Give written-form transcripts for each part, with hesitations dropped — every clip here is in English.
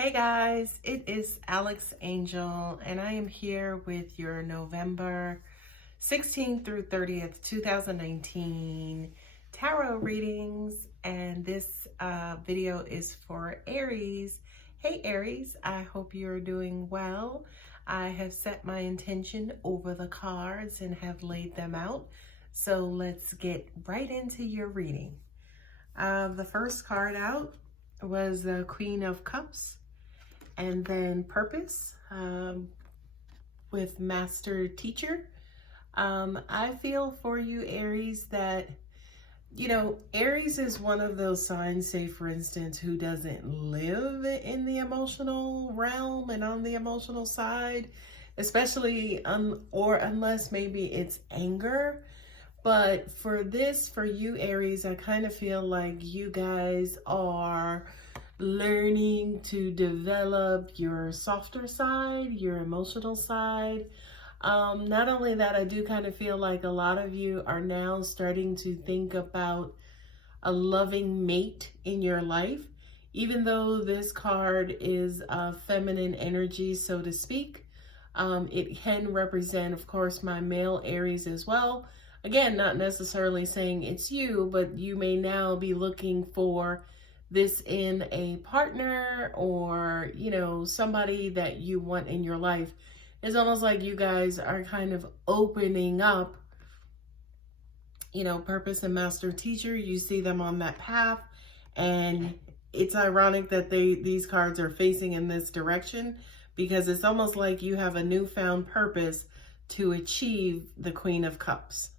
Hey guys, it is Alex Angel, and I am here with your November 16th through 30th, 2019 tarot readings. And this video is for Aries. Hey Aries, I hope you're doing well. I have set my intention over the cards and have laid them out. So let's get right into your reading. The first card out was the Queen of Cups. And then purpose with master teacher. I feel for you, Aries, that, Aries is one of those signs, say for instance, who doesn't live in the emotional realm and on the emotional side, especially or unless maybe it's anger. But for you, Aries, I kind of feel like you guys are learning to develop your softer side, your emotional side. Not only that, I do kind of feel like a lot of you are now starting to think about a loving mate in your life, even though this card is a feminine energy, so to speak. It can represent, of course, my male Aries as well. Again, not necessarily saying it's you, but you may now be looking for this in a partner or, somebody that you want in your life. It's almost like you guys are kind of opening up, purpose and master teacher. You see them on that path, and it's ironic that these cards are facing in this direction, because it's almost like you have a newfound purpose to achieve the Queen of Cups.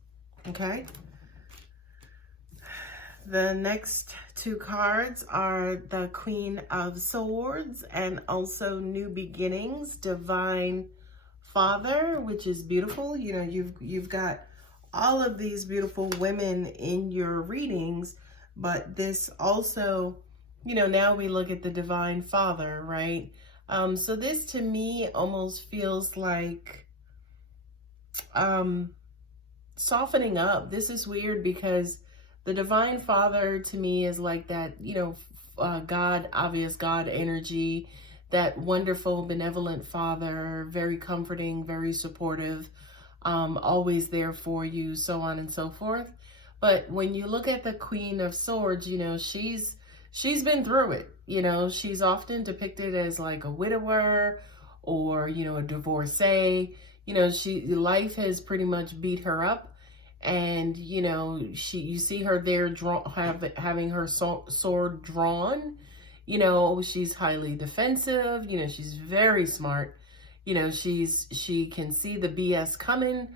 Okay. The next two cards are the Queen of Swords and also New Beginnings, Divine Father, which is beautiful. You've got all of these beautiful women in your readings, but this also, now we look at the Divine Father, right? So this to me almost feels like softening up. This is weird because the Divine Father to me is like that, God, obvious God energy, that wonderful, benevolent Father, very comforting, very supportive, always there for you, so on and so forth. But when you look at the Queen of Swords, she's been through it. She's often depicted as like a widower or, a divorcee. Life has pretty much beat her up. And, you see her there having her sword drawn. She's highly defensive. She's very smart. She can see the BS coming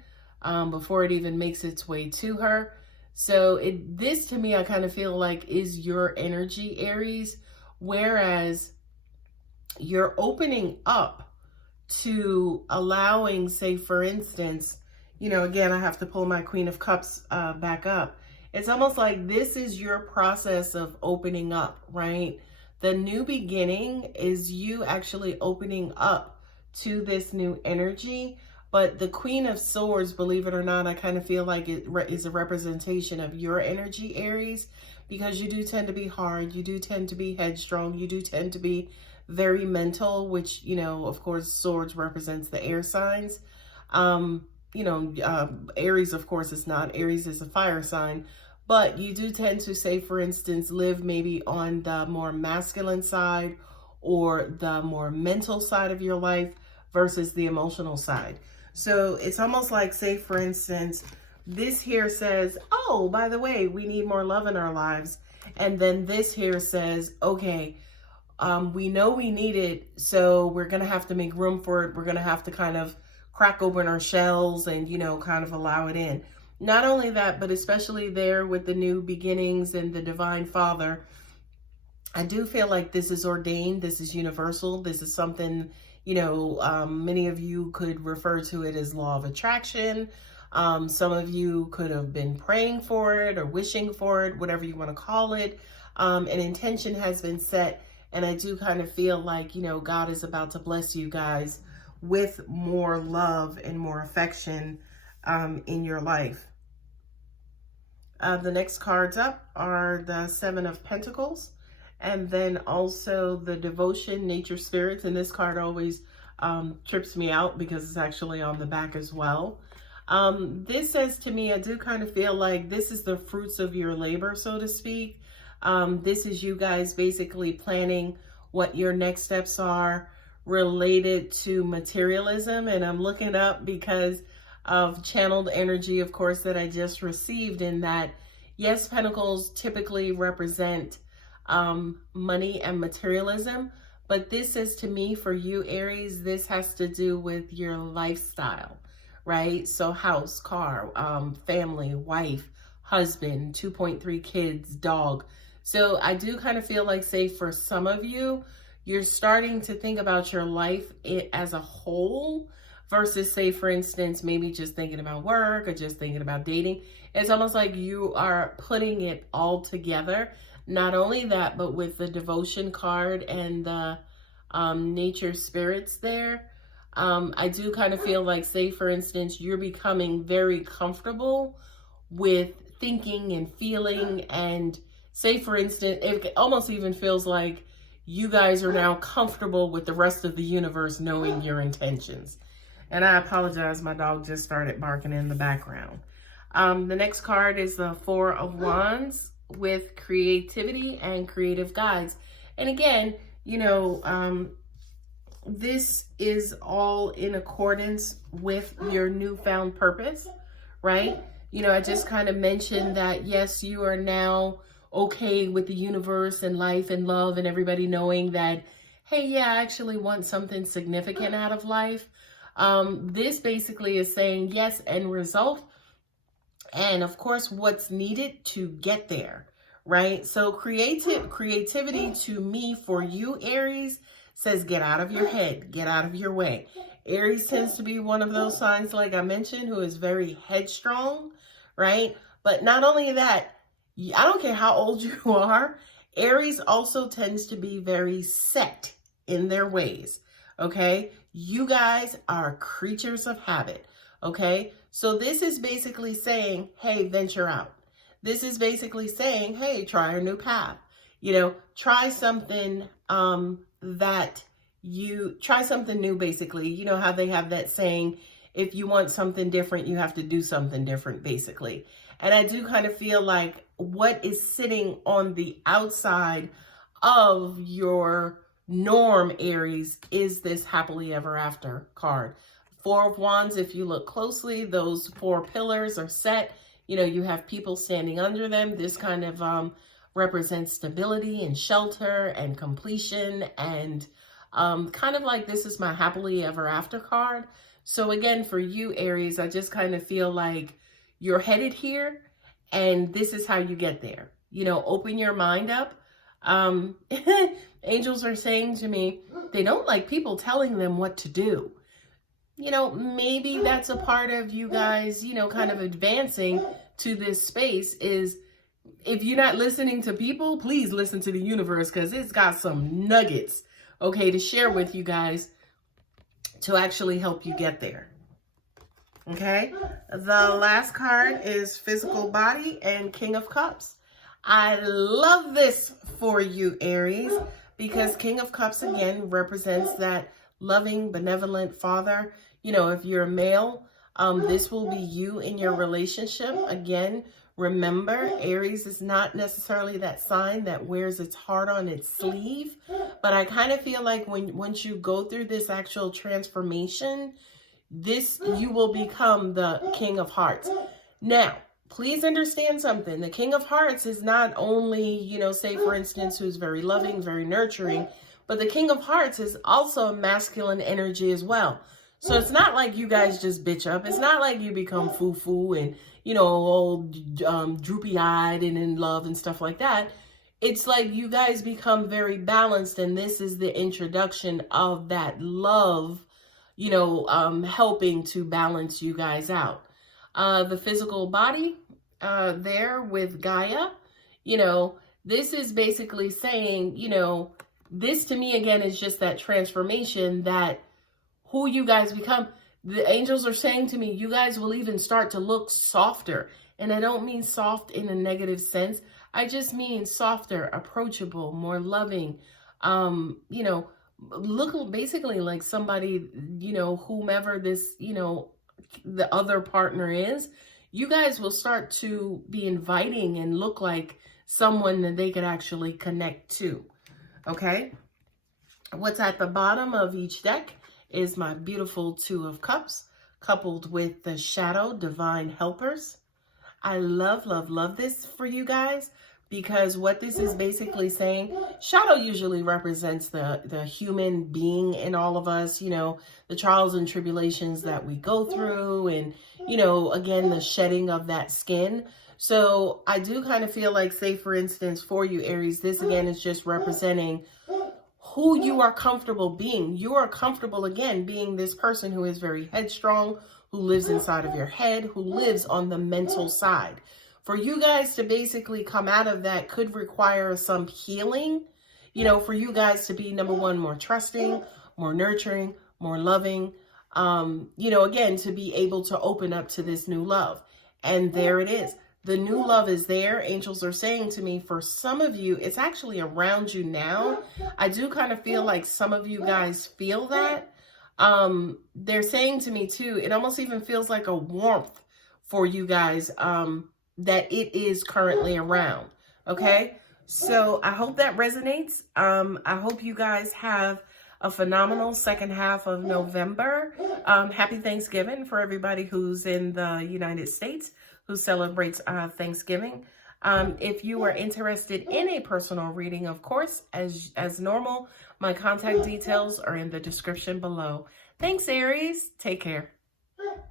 before it even makes its way to her. So this to me, I kind of feel like is your energy, Aries, whereas you're opening up to allowing, say for instance, again, I have to pull my Queen of Cups back up. It's almost like this is your process of opening up, right? The new beginning is you actually opening up to this new energy. But the Queen of Swords, believe it or not, I kind of feel like it is a representation of your energy, Aries, because you do tend to be hard. You do tend to be headstrong. You do tend to be very mental, which, of course, swords represents the air signs. Aries, of course, is not. Aries is a fire sign. But you do tend to, say, for instance, live maybe on the more masculine side or the more mental side of your life versus the emotional side. So it's almost like, say, for instance, this here says, oh, by the way, we need more love in our lives. And then this here says, okay, we know we need it, so we're going to have to make room for it. We're going to have to kind of crack open our shells and, kind of allow it in. Not only that, but especially there with the new beginnings and the Divine Father, I do feel like this is ordained. This is universal. This is something, many of you could refer to it as law of attraction. Some of you could have been praying for it or wishing for it, whatever you want to call it. An intention has been set. And I do kind of feel like, God is about to bless you guys with more love and more affection in your life. The next cards up are the Seven of Pentacles And then also the devotion, nature spirits. And this card always trips me out because it's actually on the back as well. This says to me, I do kind of feel like this is the fruits of your labor, so to speak. This is you guys basically planning what your next steps are related to materialism. And I'm looking up because of channeled energy, of course, that I just received, in that, yes, pentacles typically represent money and materialism. But this says to me, for you, Aries, this has to do with your lifestyle, right? So house, car, family, wife, husband, 2.3 kids, dog. So I do kind of feel like, say, for some of you, you're starting to think about your life as a whole versus, say, for instance, maybe just thinking about work or just thinking about dating. It's almost like you are putting it all together. Not only that, but with the devotion card and the nature spirits there, I do kind of feel like, say, for instance, you're becoming very comfortable with thinking and feeling, and say, for instance, it almost even feels like you guys are now comfortable with the rest of the universe knowing your intentions. And I apologize, my dog just started barking in the background. The next card is the Four of Wands with creativity and creative guides. And again, you know, this is all in accordance with your newfound purpose, right? You know, I just kind of mentioned that, yes, you are now okay with the universe and life and love and everybody knowing that, hey, yeah, I actually want something significant out of life. This basically is saying yes, end result. And of course, what's needed to get there, right? So creativity to me, for you, Aries, says get out of your head, get out of your way. Aries tends to be one of those signs, like I mentioned, who is very headstrong, right? But not only that, I don't care how old you are, Aries also tends to be very set in their ways, okay? You guys are creatures of habit, okay? So this is basically saying, hey, venture out. This is basically saying, hey, try a new path. You know, try something try something new, basically. You know how they have that saying, if you want something different, you have to do something different, basically. And I do kind of feel like what is sitting on the outside of your norm, Aries, is this happily ever after card. Four of Wands, if you look closely, those four pillars are set. You know, you have people standing under them. This kind of represents stability and shelter and completion, and kind of like this is my happily ever after card. So again, for you, Aries, I just kind of feel like you're headed here, and this is how you get there. You know, open your mind up. Angels are saying to me, they don't like people telling them what to do. You know, maybe that's a part of you guys, you know, kind of advancing to this space, is if you're not listening to people, please listen to the universe, because it's got some nuggets, okay, to share with you guys to actually help you get there. Okay, the last card is Physical Body and King of Cups. I love this for you, Aries, because King of Cups, again, represents that loving, benevolent father. You know, if you're a male, this will be you in your relationship. Again, remember, Aries is not necessarily that sign that wears its heart on its sleeve, but I kind of feel like once you go through this actual transformation, you will become the King of Hearts. Now, please understand something. The King of Hearts is not only, you know, say, for instance, who's very loving, very nurturing, but the King of Hearts is also a masculine energy as well. So it's not like you guys just bitch up. It's not like you become foo-foo and, you know, all droopy-eyed and in love and stuff like that. It's like you guys become very balanced, and this is the introduction of that love, you know, helping to balance you guys out. The physical body there with Gaia, you know, this is basically saying, you know, this to me, again, is just that transformation, that who you guys become. The angels are saying to me, you guys will even start to look softer. And I don't mean soft in a negative sense. I just mean softer, approachable, more loving. You know, look basically like somebody, you know, whomever this, you know, the other partner is, you guys will start to be inviting and look like someone that they could actually connect to. Okay. What's at the bottom of each deck is my beautiful Two of Cups, coupled with the Shadow Divine Helpers. I love, love, love this for you guys, because what this is basically saying, shadow usually represents the human being in all of us, you know, the trials and tribulations that we go through, and, you know, again, the shedding of that skin. So I do kind of feel like, say, for instance, for you, Aries, this again is just representing who you are comfortable being. You are comfortable, again, being this person who is very headstrong, who lives inside of your head, who lives on the mental side. For you guys to basically come out of that could require some healing, you know, for you guys to be, number one, more trusting, more nurturing, more loving, you know, again, to be able to open up to this new love. And there it is. The new love is there. Angels are saying to me, for some of you, it's actually around you now. I do kind of feel like some of you guys feel that. They're saying to me too, it almost even feels like a warmth for you guys, that it is currently around. Okay. So I hope that resonates. I hope you guys have a phenomenal second half of November. Happy Thanksgiving for everybody who's in the United States, who celebrates Thanksgiving. If you are interested in a personal reading, of course, as normal, my contact details are in the description below. Thanks, Aries. Take care.